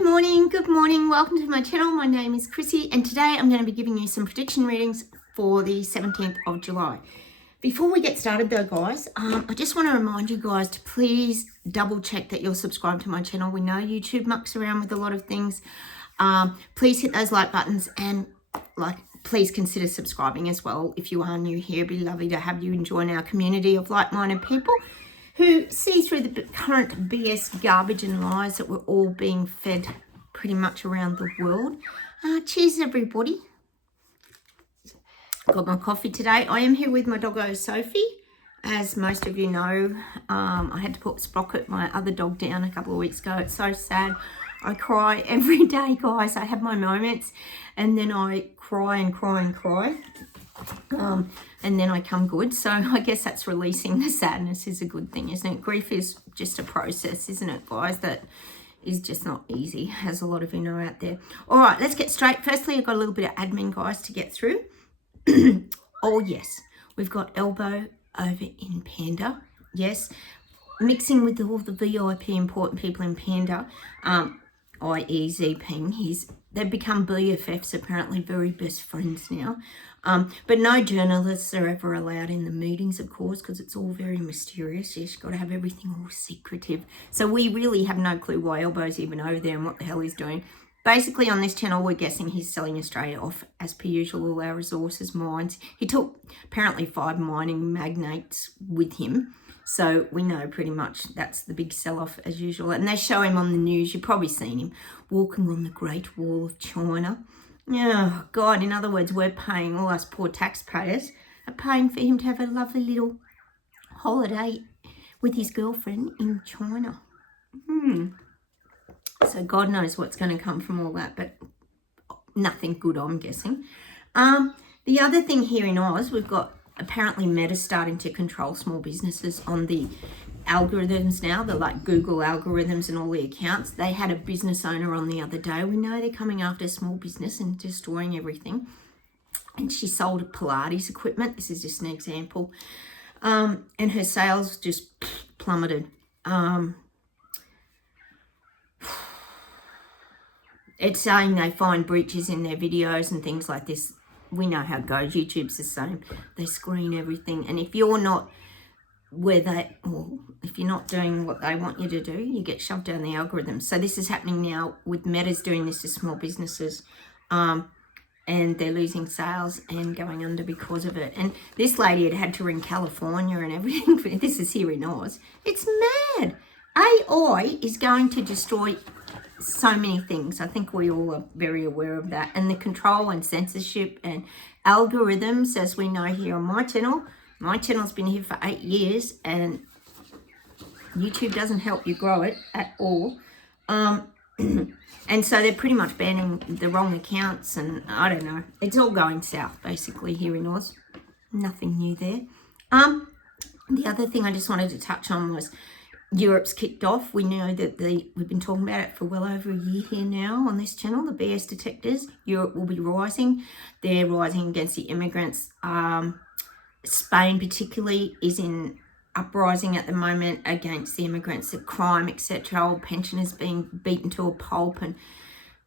Good morning. Welcome to my channel. My name is Chrissy and today I'm going to be giving you some prediction readings for the 17th of July. Before we get started though, guys, I just want to remind you guys to please double check that you're subscribed to my channel. We know YouTube mucks around with a lot of things. Please hit those like buttons and please consider subscribing as well. If you are new here, it'd be lovely to have you join our community of like-minded people who see through the current BS garbage and lies that we're all being fed pretty much around the world. Cheers, everybody. Got my coffee today. I am here with my doggo, Sophie. As most of you know, I had to put Sprocket, my other dog, down a couple of weeks ago. It's so sad. I cry every day, guys. I have my moments and then I cry and cry and cry. And then I come good. So I guess that's releasing the sadness is a good thing, isn't it? Grief is just a process, isn't it, guys? That is just not easy, as a lot of you know out there. All right, let's get straight. Firstly, I've got a little bit of admin, guys, to get through. Oh, yes. We've got Elbow over in Panda. Yes. Mixing with all the VIP important people in Panda, i.e. ZPing. They've become BFFs, apparently very best friends now. But no journalists are ever allowed in the meetings, of course, because it's all very mysterious. You've got to have everything all secretive. So we really have no clue why Elbow's even over there and what the hell he's doing. Basically, on this channel, we're guessing he's selling Australia off, as per usual, all our resources, mines. He took, apparently, 5 mining magnates with him. So we know pretty much that's the big sell-off, as usual. And they show him on the news. You've probably seen him walking on the Great Wall of China. Oh, God, in other words, we're paying, all us poor taxpayers are paying for him to have a lovely little holiday with his girlfriend in China. So God knows what's going to come from all that, but nothing good, I'm guessing. The other thing here in Oz, we've got apparently Meta starting to control small businesses on the algorithms now, the Google algorithms and all the accounts. They had a business owner on the other day. We know they're coming after small business and destroying everything. And she sold Pilates equipment. This is just an example. And her sales just plummeted. It's saying they find breaches in their videos and things like this. We know how it goes. YouTube's the same. They screen everything. And if you're not if you're not doing what they want you to do, you get shoved down the algorithm. So this is happening now with Meta's doing this to small businesses. And they're losing sales and going under because of it. And this lady had to ring California and everything. This is here in Oz. It's mad. AI is going to destroy so many things. I think we all are very aware of that. And the control and censorship and algorithms, as we know here on my channel. My channel's been here for 8 years and YouTube doesn't help you grow it at all. And so they're pretty much banning the wrong accounts and I don't know. It's all going south basically here in Oz. Nothing new there. The other thing I just wanted to touch on was Europe's kicked off. We know that we've been talking about it for well over a year here now on this channel, the BS detectors. Europe will be rising. They're rising against the immigrants. Spain particularly is in uprising at the moment against the immigrants, the crime, etc. Old pensioners being beaten to a pulp and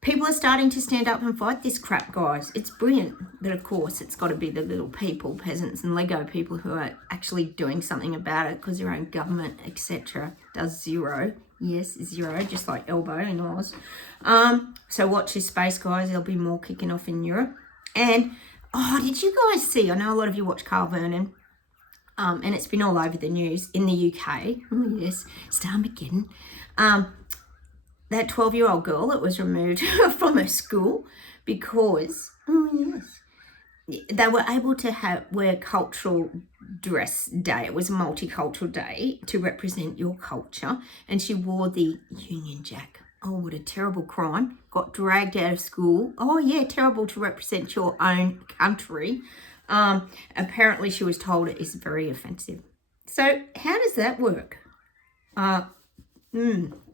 people are starting to stand up and fight this crap, guys. It's brilliant. But of course, it's got to be the little people, peasants and Lego people who are actually doing something about it because their own government, etc. does zero. Yes, zero, just like Elbow in Oz. So watch this space, guys. There'll be more kicking off in Europe. And, oh, did you guys see? I know a lot of you watch Carl Vernon. And it's been all over the news in the UK. Oh, yes, Starmageddon. That 12-year-old girl that was removed from her school because, oh yes, they were able to wear cultural dress day. It was a multicultural day to represent your culture. And she wore the Union Jack. Oh, what a terrible crime. Got dragged out of school. Oh, yeah, terrible to represent your own country. Apparently she was told it is very offensive. So how does that work?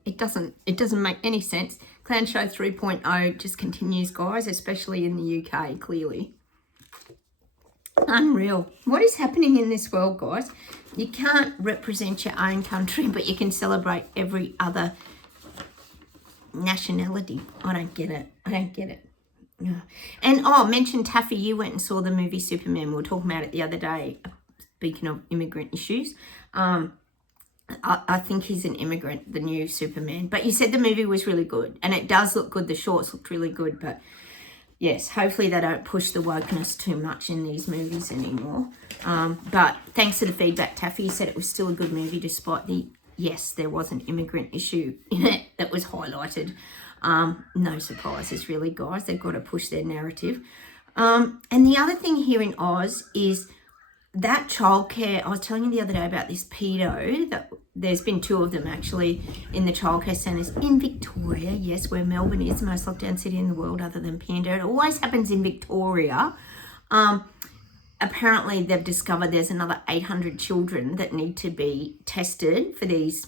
It doesn't make any sense. Clown Show 3.0 just continues, guys, especially in the UK, clearly. Unreal. What is happening in this world, guys? You can't represent your own country, but you can celebrate every other nationality. I don't get it. I don't get it. Yeah. And, oh, mention Taffy, you went and saw the movie Superman. We were talking about it the other day, speaking of immigrant issues. I think he's an immigrant, the new Superman. But you said the movie was really good. And it does look good. The shorts looked really good. But, yes, hopefully they don't push the wokeness too much in these movies anymore. But thanks to the feedback, Taffy, you said it was still a good movie despite yes, there was an immigrant issue in it that was highlighted. No surprises, really, guys. They've got to push their narrative. And the other thing here in Oz is that childcare. I was telling you the other day about this pedo. That there's been 2 of them actually in the childcare centres in Victoria. Yes, where Melbourne is the most locked down city in the world, other than Panda. It always happens in Victoria. Apparently, they've discovered there's another 800 children that need to be tested for these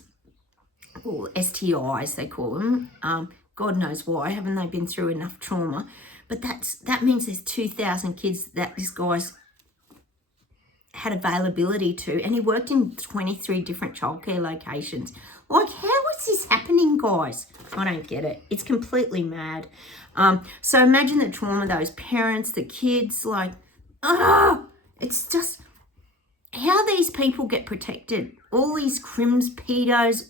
STIs, they call them. God knows why. Haven't they been through enough trauma? But that means there's 2,000 kids that this guy's had availability to, and he worked in 23 different childcare locations. Like, how is this happening, guys? I don't get it. It's completely mad. So imagine the trauma, those parents, the kids, like, it's just how these people get protected. All these crims, pedos,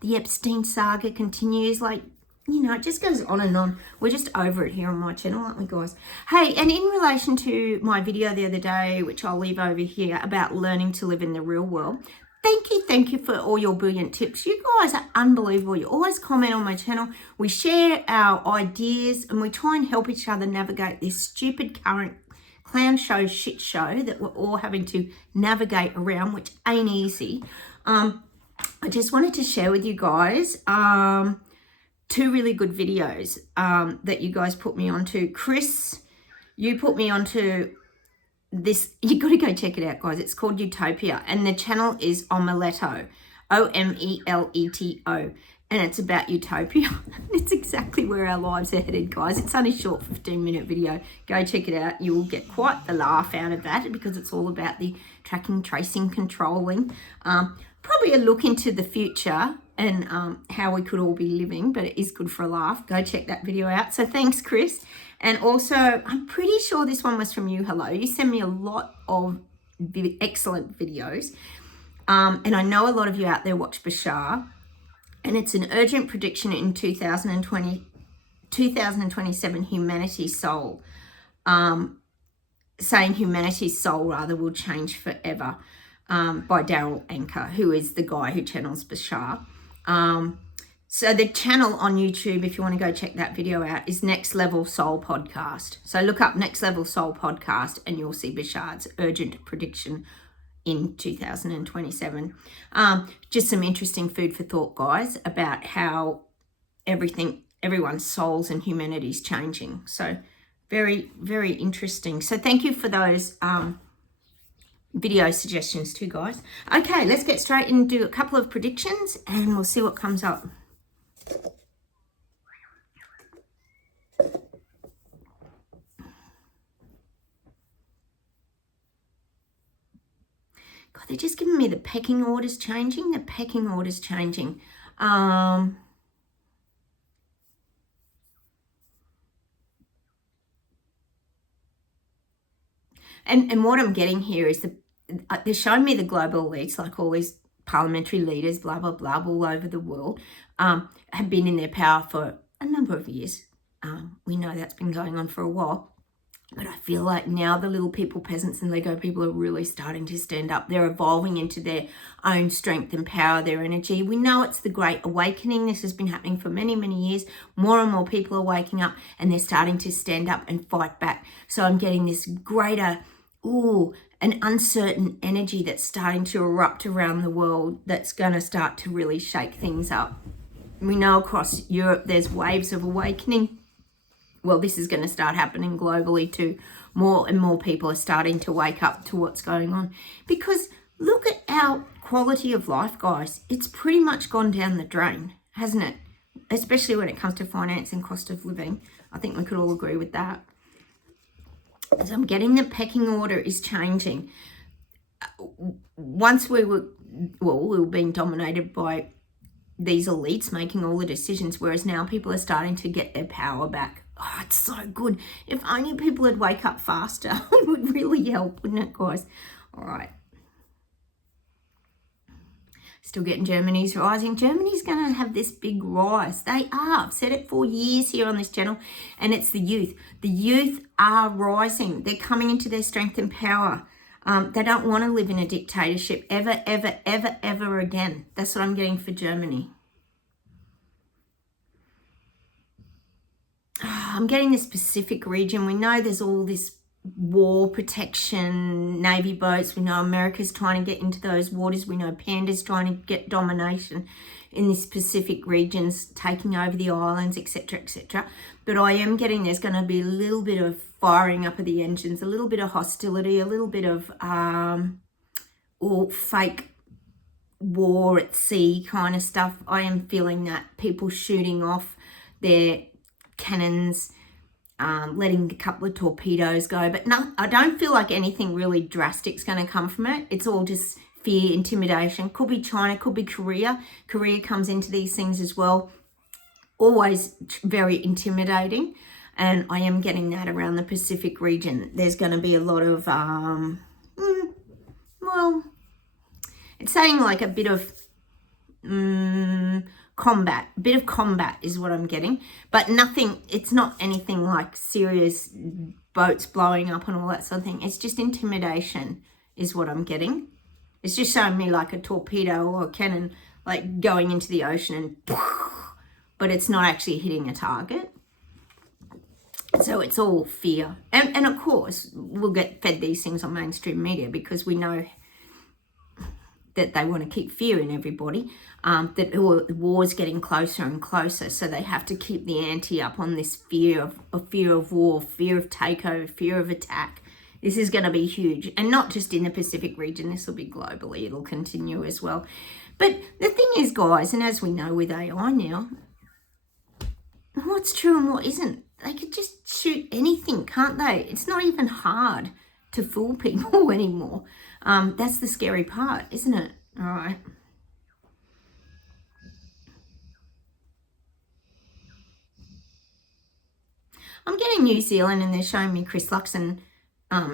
the Epstein saga continues, like, you know, it just goes on and on. We're just over it here on my channel, aren't we, guys? Hey, and in relation to my video the other day, which I'll leave over here, about learning to live in the real world, thank you for all your brilliant tips. You guys are unbelievable. You always comment on my channel. We share our ideas, and we try and help each other navigate this stupid current clown show, shit show that we're all having to navigate around, which ain't easy. I just wanted to share with you guys 2 really good videos that you guys put me onto. Chris, you put me onto this. You got to go check it out, guys. It's called Utopia, and the channel is Omeletto, Omeleto, and it's about utopia. It's exactly where our lives are headed, guys. It's only a short 15-minute video. Go check it out. You will get quite the laugh out of that, because it's all about the tracking, tracing, controlling. Probably a look into the future and how we could all be living, but it is good for a laugh. Go check that video out. So thanks, Chris. And also, I'm pretty sure this one was from you. Hello. You send me a lot of excellent videos. And I know a lot of you out there watch Bashar. And it's an urgent prediction in 2027 humanity's soul. Saying humanity's soul, rather, will change forever. By Daryl Anchor, who is the guy who channels Bashar. So the channel on YouTube, if you want to go check that video out, is Next Level Soul Podcast. So look up Next Level Soul Podcast and you'll see Bashar's urgent prediction in 2027. Just some interesting food for thought, guys, about how everyone's souls and humanity's changing. So very, very interesting. So thank you for those video suggestions too, guys. Okay, let's get straight and do a couple of predictions and we'll see what comes up. God, they're just giving me the pecking orders changing. The pecking orders changing. And what I'm getting here is they're showing me the global elites, like all these parliamentary leaders, blah, blah, blah, all over the world, have been in their power for a number of years. We know that's been going on for a while. But I feel like now the little people, peasants and Lego people are really starting to stand up. They're evolving into their own strength and power, their energy. We know it's the Great Awakening. This has been happening for many, many years. More and more people are waking up and they're starting to stand up and fight back. So I'm getting this greater, an uncertain energy that's starting to erupt around the world that's going to start to really shake things up. We know across Europe there's waves of awakening. Well, this is going to start happening globally too. More and more people are starting to wake up to what's going on. Because look at our quality of life, guys. It's pretty much gone down the drain, hasn't it? Especially when it comes to finance and cost of living. I think we could all agree with that. So I'm getting the pecking order is changing. Once we were being dominated by these elites making all the decisions, whereas now people are starting to get their power back. Oh, it's so good. If only people would wake up faster, it would really help, wouldn't it, guys? All right. Still getting Germany's rising. Germany's going to have this big rise. They are. I've said it for years here on this channel, and it's the youth. The youth are rising. They're coming into their strength and power. They don't want to live in a dictatorship ever, ever, ever, ever again. That's what I'm getting for Germany. I'm getting this Pacific region. We know there's all this war protection, Navy boats. We know America's trying to get into those waters. We know Panda's trying to get domination in this Pacific regions, taking over the islands, etc., etc. But I am getting there's going to be a little bit of firing up of the engines, a little bit of hostility, a little bit of fake war at sea kind of stuff. I am feeling that, people shooting off their cannons, letting a couple of torpedoes go, but no, I don't feel like anything really drastic is going to come from it. It's all just fear, intimidation. Could be China, could be Korea. Korea comes into these things as well. Always very intimidating, and I am getting that around the Pacific region. There's going to be a lot of, well, it's saying like a bit of combat. A bit of combat is what I'm getting, but nothing, it's not anything like serious boats blowing up and all that sort of thing. It's just intimidation is what I'm getting. It's just showing me like a torpedo or a cannon like going into the ocean and but it's not actually hitting a target. So it's all fear. And of course, we'll get fed these things on mainstream media because we know that they want to keep fear in everybody, that the war's getting closer and closer. So they have to keep the ante up on this fear of war, fear of takeover, fear of attack. This is going to be huge. And not just in the Pacific region, this will be globally. It'll continue as well. But the thing is, guys, and as we know with AI now, what's true and what isn't, they could just shoot anything, can't they? It's not even hard to fool people anymore. That's the scary part, isn't it? All right. I'm getting New Zealand, and they're showing me Chris Luxon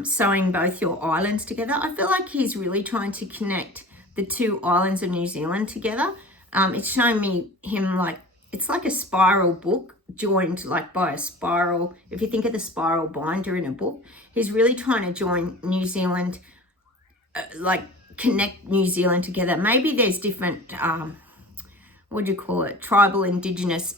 sewing both your islands together. I feel like he's really trying to connect the two islands of New Zealand together. It's showing me him like, it's like a spiral book joined like by a spiral. If you think of the spiral binder in a book, he's really trying to join New Zealand, like connect New Zealand together. Maybe there's different, what do you call it, tribal, indigenous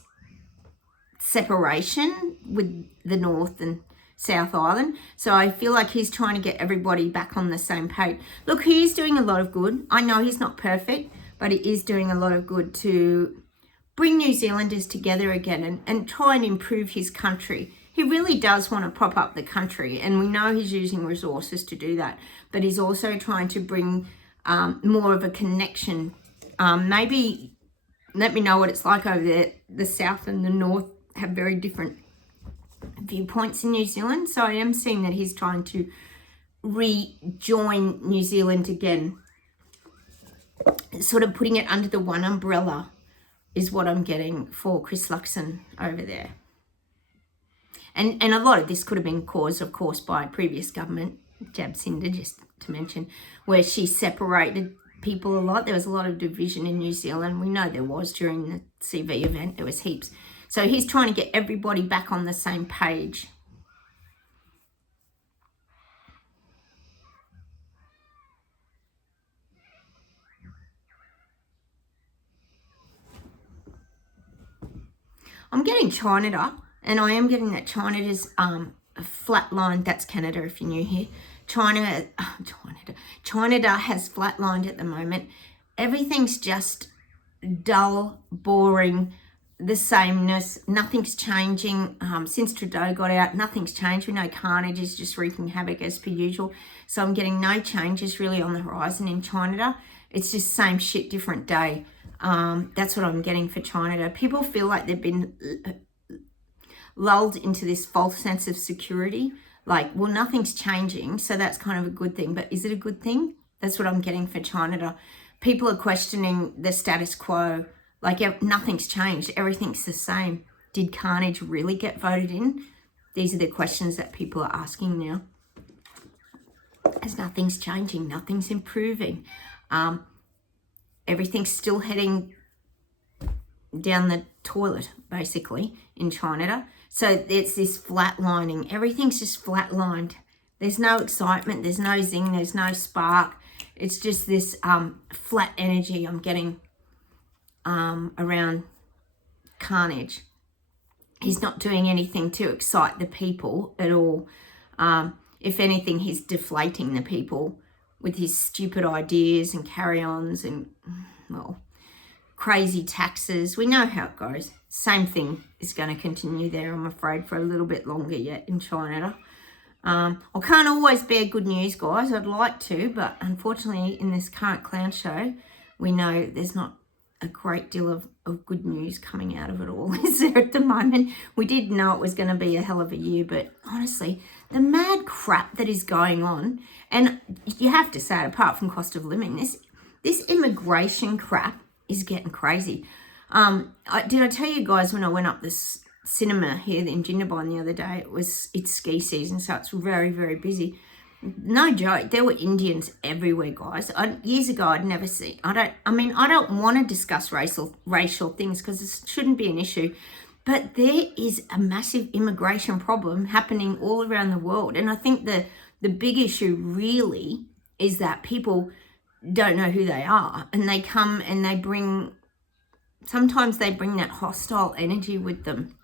separation with the North and South Island. So I feel like he's trying to get everybody back on the same page. Look, he is doing a lot of good. I know he's not perfect, but he is doing a lot of good to bring New Zealanders together again and try and improve his country. He really does want to prop up the country, and we know he's using resources to do that, but he's also trying to bring more of a connection. Maybe let me know what it's like over there. The South and the North have very different viewpoints in New Zealand, so I am seeing that he's trying to rejoin New Zealand again, sort of putting it under the one umbrella is what I'm getting for Chris Luxon over there. And a lot of this could have been caused, of course, by previous government, Jacinda, just to mention, where she separated people a lot. There was a lot of division in New Zealand. We know there was during the CV event. There was heaps. So he's trying to get everybody back on the same page. I'm getting China, and I am getting that China is flatlined. That's Canada if you're new here. China has flatlined at the moment. Everything's just dull, boring, the sameness. Nothing's changing. Since Trudeau got out, nothing's changed. We know carnage is just wreaking havoc as per usual. So I'm getting no changes really on the horizon in China. It's just same shit, different day. That's what I'm getting for China. People feel like they've been lulled into this false sense of security. Like, well, nothing's changing, so that's kind of a good thing. But is it a good thing? That's what I'm getting for China. People are questioning the status quo. Like nothing's changed. Everything's the same. Did carnage really get voted in? These are the questions that people are asking now. As nothing's changing, nothing's improving. Everything's still heading down the toilet, basically, in China. So it's this flatlining. Everything's just flatlined. There's no excitement. There's no zing. There's no spark. It's just this flat energy I'm getting around carnage. He's not doing anything to excite the people at all. If anything, he's deflating the people with his stupid ideas and carry-ons and, well, crazy taxes. We know how it goes. Same thing is going to continue there, I'm afraid, for a little bit longer yet in China. I can't always bear good news, guys. I'd like to, but unfortunately in this current clown show, we know there's not a great deal of good news coming out of it all, is there, at the moment? We did know it was going to be a hell of a year, but honestly, the mad crap that is going on, and you have to say, apart from cost of living, this immigration crap is getting crazy. Did I tell you guys when I went up this cinema here in Jindabyne the other day, it's ski season, so it's very, very busy. No joke, there were Indians everywhere, guys. Years ago, I'd never seen. I don't want to discuss racial things because this shouldn't be an issue, but there is a massive immigration problem happening all around the world, and I think the big issue really is that people don't know who they are, and they come and sometimes they bring that hostile energy with them.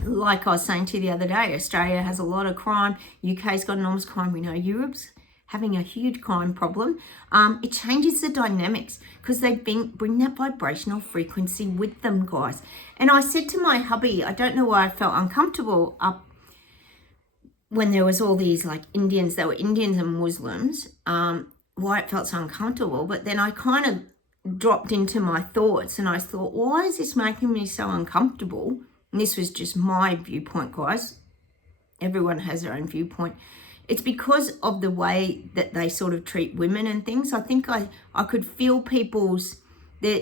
Like I was saying to you the other day, Australia has a lot of crime. UK's got enormous crime. We know Europe's having a huge crime problem. It changes the dynamics because they bring that vibrational frequency with them, guys. And I said to my hubby, I don't know why I felt uncomfortable up when there was all these like Indians, they were Indians and Muslims, why it felt so uncomfortable. But then I kind of dropped into my thoughts and I thought, why is this making me so uncomfortable? And this was just my viewpoint, guys. Everyone has their own viewpoint. It's because of the way that they sort of treat women and things. I think I could feel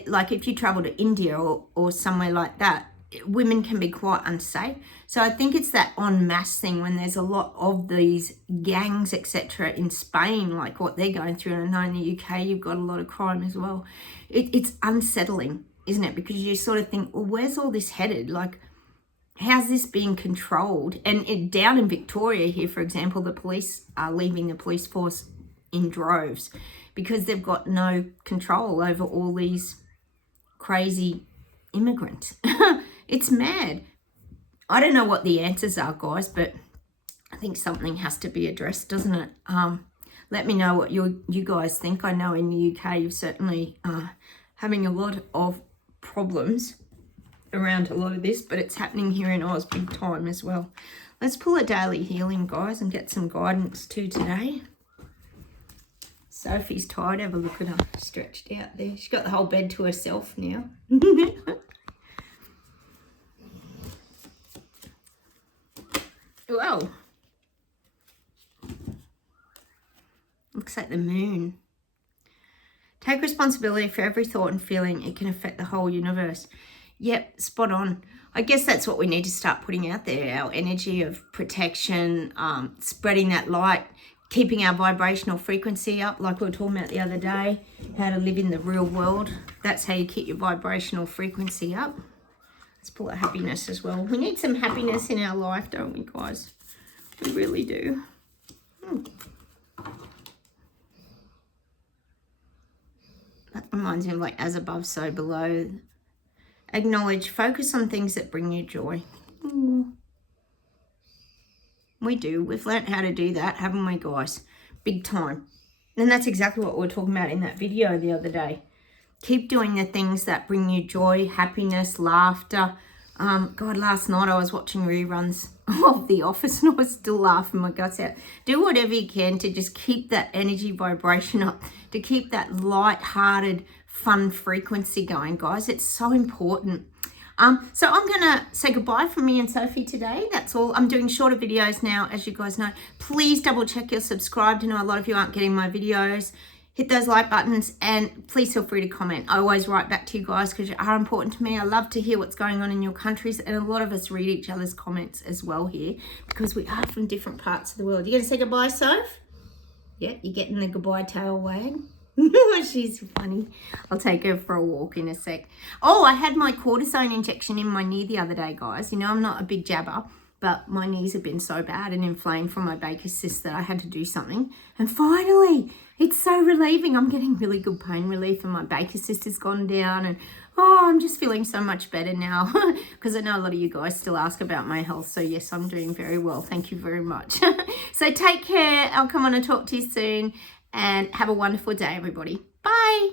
like if you travel to India or somewhere like that, women can be quite unsafe. So I think it's that en masse thing when there's a lot of these gangs, etc. in Spain, like what they're going through. And I know in the UK, you've got a lot of crime as well. It's unsettling, isn't it? Because you sort of think, well, where's all this headed? Like, how's this being controlled? And down in Victoria here, for example, the police are leaving the police force in droves because they've got no control over all these crazy immigrants. It's mad. I don't know what the answers are, guys, but I think something has to be addressed, doesn't it? Let me know what you guys think. I know in the UK you're certainly having a lot of problems around a lot of this, but it's happening here in Oz big time as well. Let's pull a daily healing, guys, and get some guidance too today. Sophie's tired. Have a look at her stretched out there. She's got the whole bed to herself now. Whoa. Looks like the moon. Take responsibility for every thought and feeling. It can affect the whole universe. Yep, spot on. I guess that's what we need to start putting out there, our energy of protection, spreading that light, keeping our vibrational frequency up, like we were talking about the other day, how to live in the real world. That's how you keep your vibrational frequency up. Let's pull out happiness as well. We need some happiness in our life, don't we, guys? We really do. That reminds me of like as above, so below. Acknowledge, focus on things that bring you joy. We do. We've learnt how to do that, haven't we, guys? Big time. And that's exactly what we were talking about in that video the other day. Keep doing the things that bring you joy, happiness, laughter. God, last night I was watching reruns of The Office and I was still laughing my guts out. Do whatever you can to just keep that energy vibration up, to keep that light-hearted, fun frequency going, guys. It's so important. So I'm going to say goodbye from me and Sophie today. That's all. I'm doing shorter videos now, as you guys know. Please double check you're subscribed. I know a lot of you aren't getting my videos. hit those like buttons, and please feel free to comment. I always write back to you guys because you are important to me. I love to hear what's going on in your countries, and a lot of us read each other's comments as well here because we are from different parts of the world. You going to say goodbye, Soph? Yeah, you're getting the goodbye tail wag. She's funny. I'll take her for a walk in a sec. Oh, I had my cortisone injection in my knee the other day, guys. You know, I'm not a big jabber, but my knees have been so bad and inflamed from my Baker's cyst that I had to do something. And finally, it's so relieving. I'm getting really good pain relief and my Baker's cyst has gone down. And oh, I'm just feeling so much better now because I know a lot of you guys still ask about my health. So yes, I'm doing very well. Thank you very much. So take care. I'll come on and talk to you soon and have a wonderful day, everybody. Bye.